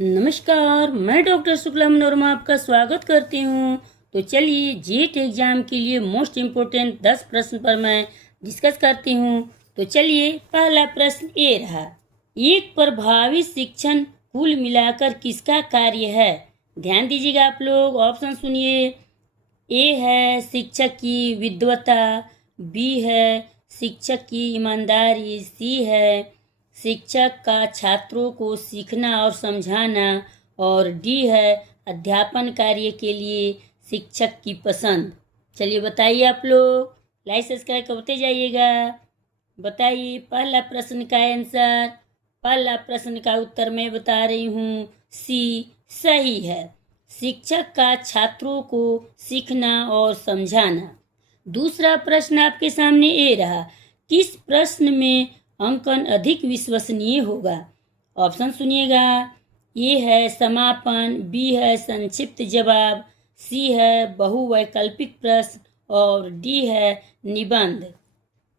नमस्कार, मैं डॉक्टर शुक्ला मनोरमा आपका स्वागत करती हूँ। तो चलिए जेट एग्जाम के लिए मोस्ट इम्पोर्टेंट 10 प्रश्न पर मैं डिस्कस करती हूँ। तो चलिए पहला प्रश्न ये रहा, एक प्रभावी शिक्षण कुल मिलाकर किसका कार्य है? ध्यान दीजिएगा आप लोग, ऑप्शन सुनिए। ए है शिक्षक की विद्वता, बी है शिक्षक की ईमानदारी, सी है शिक्षक का छात्रों को सीखना और समझाना, और डी है अध्यापन कार्य के लिए शिक्षक की पसंद। चलिए बताइए आप लोग, लाइक सब्सक्राइब करते जाइएगा। बताइए पहला प्रश्न का आंसर। पहला प्रश्न का उत्तर मैं बता रही हूँ, सी सही है, शिक्षक का छात्रों को सीखना और समझाना। दूसरा प्रश्न आपके सामने ये रहा, किस प्रश्न में अंकन अधिक विश्वसनीय होगा? ऑप्शन सुनिएगा। ए है समापन, बी है संक्षिप्त जवाब, सी है बहुवैकल्पिक प्रश्न, और डी है निबंध।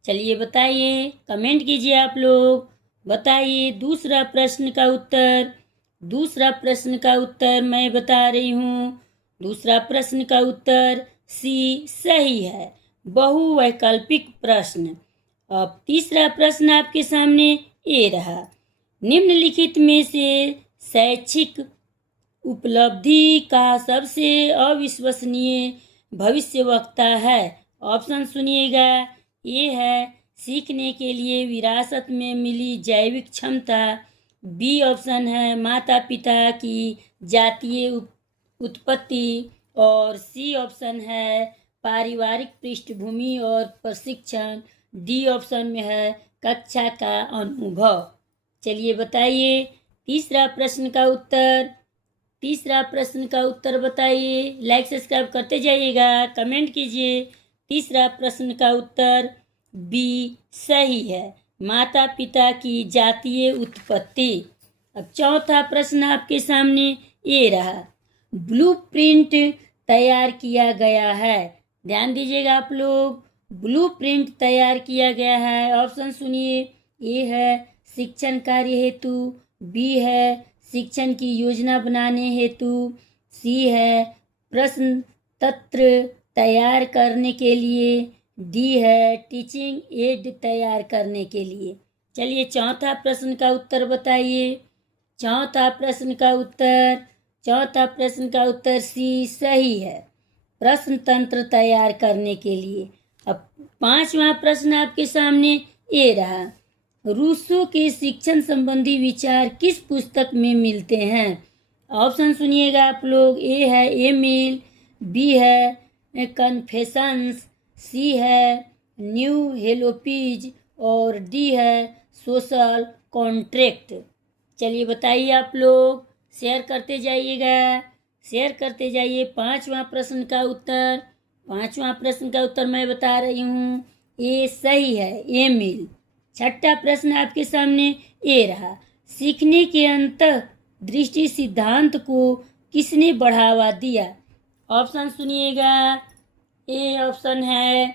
चलिए बताइए, कमेंट कीजिए आप लोग। बताइए दूसरा प्रश्न का उत्तर। दूसरा प्रश्न का उत्तर मैं बता रही हूँ। दूसरा प्रश्न का उत्तर सी सही है, बहुवैकल्पिक प्रश्न। अब तीसरा प्रश्न आपके सामने ये रहा, निम्नलिखित में से शैक्षिक उपलब्धि का सबसे अविश्वसनीय भविष्यवक्ता है? ऑप्शन सुनिएगा। ये है सीखने के लिए विरासत में मिली जैविक क्षमता, बी ऑप्शन है माता पिता की जातीय उत्पत्ति, और सी ऑप्शन है पारिवारिक पृष्ठभूमि और प्रशिक्षण, डी ऑप्शन में है कक्षा का अनुभव। चलिए बताइए तीसरा प्रश्न का उत्तर। तीसरा प्रश्न का उत्तर बताइए, लाइक सब्सक्राइब करते जाइएगा, कमेंट कीजिए। तीसरा प्रश्न का उत्तर बी सही है, माता पिता की जातीय उत्पत्ति। अब चौथा प्रश्न आपके सामने ये रहा, ब्लूप्रिंट तैयार किया गया है। ध्यान दीजिएगा आप लोग, ब्लूप्रिंट तैयार किया गया है। ऑप्शन सुनिए। ए है शिक्षण कार्य हेतु, बी है शिक्षण की योजना बनाने हेतु, सी है प्रश्न तंत्र तैयार करने के लिए, डी है टीचिंग एड तैयार करने के लिए। चलिए चौथा प्रश्न का उत्तर बताइए। चौथा प्रश्न का उत्तर सी सही है, प्रश्न तंत्र तैयार करने के लिए। अब पांचवा प्रश्न आपके सामने ये रहा, रूसो के शिक्षण संबंधी विचार किस पुस्तक में मिलते हैं? ऑप्शन सुनिएगा आप लोग। ए है एमिल, बी है कन्फेशंस, सी है न्यू हेलोपीज, और डी है सोशल कॉन्ट्रैक्ट। चलिए बताइए आप लोग, शेयर करते जाइएगा, शेयर करते जाइए। पांचवा प्रश्न का उत्तर मैं बता रही हूँ, ये सही है एमिल। छठा प्रश्न आपके सामने ये रहा, सीखने के अंतः दृष्टि सिद्धांत को किसने बढ़ावा दिया? ऑप्शन सुनिएगा। ए ऑप्शन है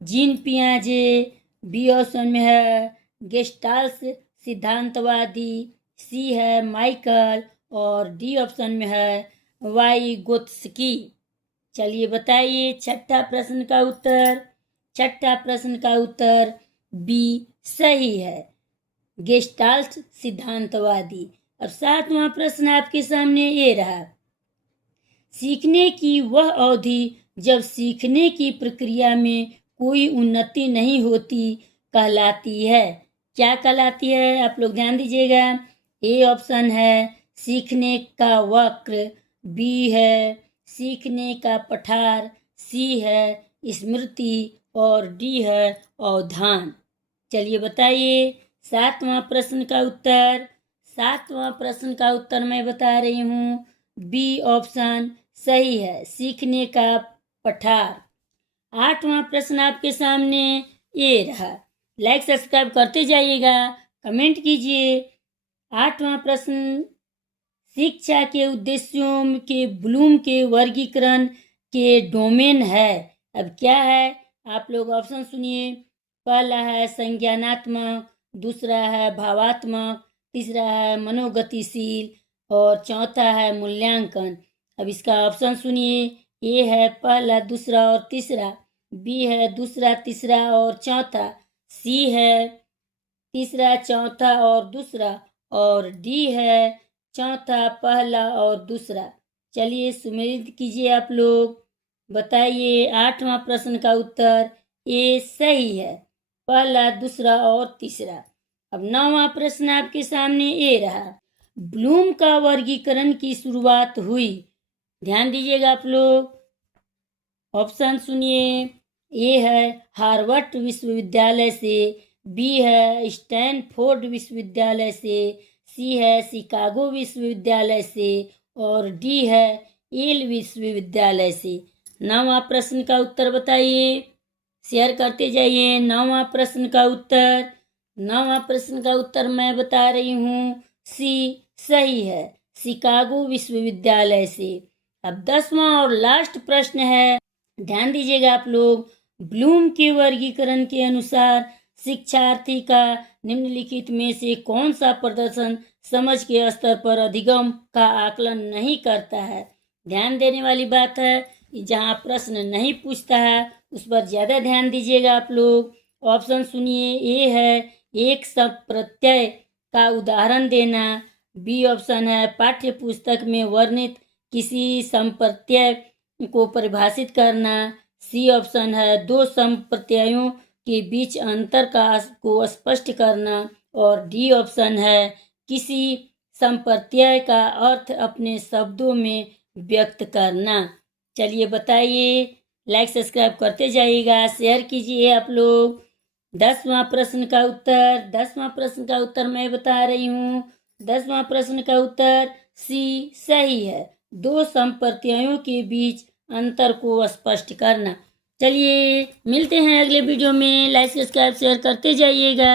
जीन पियाजे, बी ऑप्शन में है गेस्टाल्ट सिद्धांतवादी, सी है माइकल, और डी ऑप्शन में है वाइगोत्स्की। चलिए बताइए छठा प्रश्न का उत्तर। छठा प्रश्न का उत्तर बी सही है, गेस्टाल्ट सिद्धांतवादी। अब सातवां प्रश्न आपके सामने ये रहा, सीखने की वह अवधि जब सीखने की प्रक्रिया में कोई उन्नति नहीं होती कहलाती है? क्या कहलाती है? आप लोग ध्यान दीजिएगा। ए ऑप्शन है सीखने का वक्र, बी है सीखने का पठार, सी है स्मृति, और डी है अवधान। चलिए बताइए सातवां प्रश्न का उत्तर। सातवां प्रश्न का उत्तर मैं बता रही हूँ, बी ऑप्शन सही है, सीखने का पठार। आठवां प्रश्न आपके सामने ये रहा, लाइक सब्सक्राइब करते जाइएगा, कमेंट कीजिए। आठवां प्रश्न, शिक्षा के उद्देश्यों के ब्लूम के वर्गीकरण के डोमेन है। अब क्या है? आप लोग ऑप्शन सुनिए। पहला है संज्ञानात्मक, दूसरा है भावात्मक, तीसरा है मनोगतिशील, और चौथा है मूल्यांकन। अब इसका ऑप्शन सुनिए। ए है पहला, दूसरा और तीसरा, बी है दूसरा, तीसरा और चौथा, सी है तीसरा, चौथा और दूसरा, और डी है चौथा, पहला और दूसरा। चलिए सुमेलित कीजिए आप लोग, बताइए। 8वां प्रश्न का उत्तर ए सही है, पहला, दूसरा और तीसरा। अब 9वां प्रश्न आपके सामने ए रहा। ब्लूम का वर्गीकरण की शुरुआत हुई, ध्यान दीजिएगा आप लोग, ऑप्शन सुनिए। ए है हार्वर्ड विश्वविद्यालय से, बी है स्टैनफोर्ड विश्वविद्यालय से, सी है शिकागो विश्वविद्यालय से, और डी है येल विश्वविद्यालय से। 9वां प्रश्न का उत्तर बताइए, शेयर करते जाइए। 9वां प्रश्न का उत्तर, 9वां प्रश्न का उत्तर मैं बता रही हूँ, सी सही है, शिकागो विश्वविद्यालय से। अब 10वां और लास्ट प्रश्न है, ध्यान दीजिएगा आप लोग। ब्लूम के वर्गीकरण के अनुसार शिक्षार्थी का निम्नलिखित में से कौन सा प्रदर्शन समझ के स्तर पर अधिगम का आकलन नहीं करता है। ध्यान देने वाली बात है, जहाँ प्रश्न नहीं पूछता है उस पर ज़्यादा ध्यान दीजिएगा आप लोग। ऑप्शन सुनिए। ए है एक शब्द प्रत्यय का उदाहरण देना, बी ऑप्शन है पाठ्य पुस्तक में वर्णित किसी संप्रत्यय को परिभाषित करना, सी ऑप्शन है दो संप्रत्ययों के बीच अंतर को स्पष्ट करना, और डी ऑप्शन है किसी संप्रत्यय का अर्थ अपने शब्दों में व्यक्त करना। चलिए बताइए, लाइक सब्सक्राइब करते जाइएगा, शेयर कीजिए आप लोग। 10वां प्रश्न का उत्तर, 10वां प्रश्न का उत्तर मैं बता रही हूँ। 10वां प्रश्न का उत्तर सी सही है, दो संप्रत्ययों के बीच अंतर को स्पष्ट करना। चलिए मिलते हैं अगले वीडियो में, लाइक सब्सक्राइब शेयर करते जाइएगा।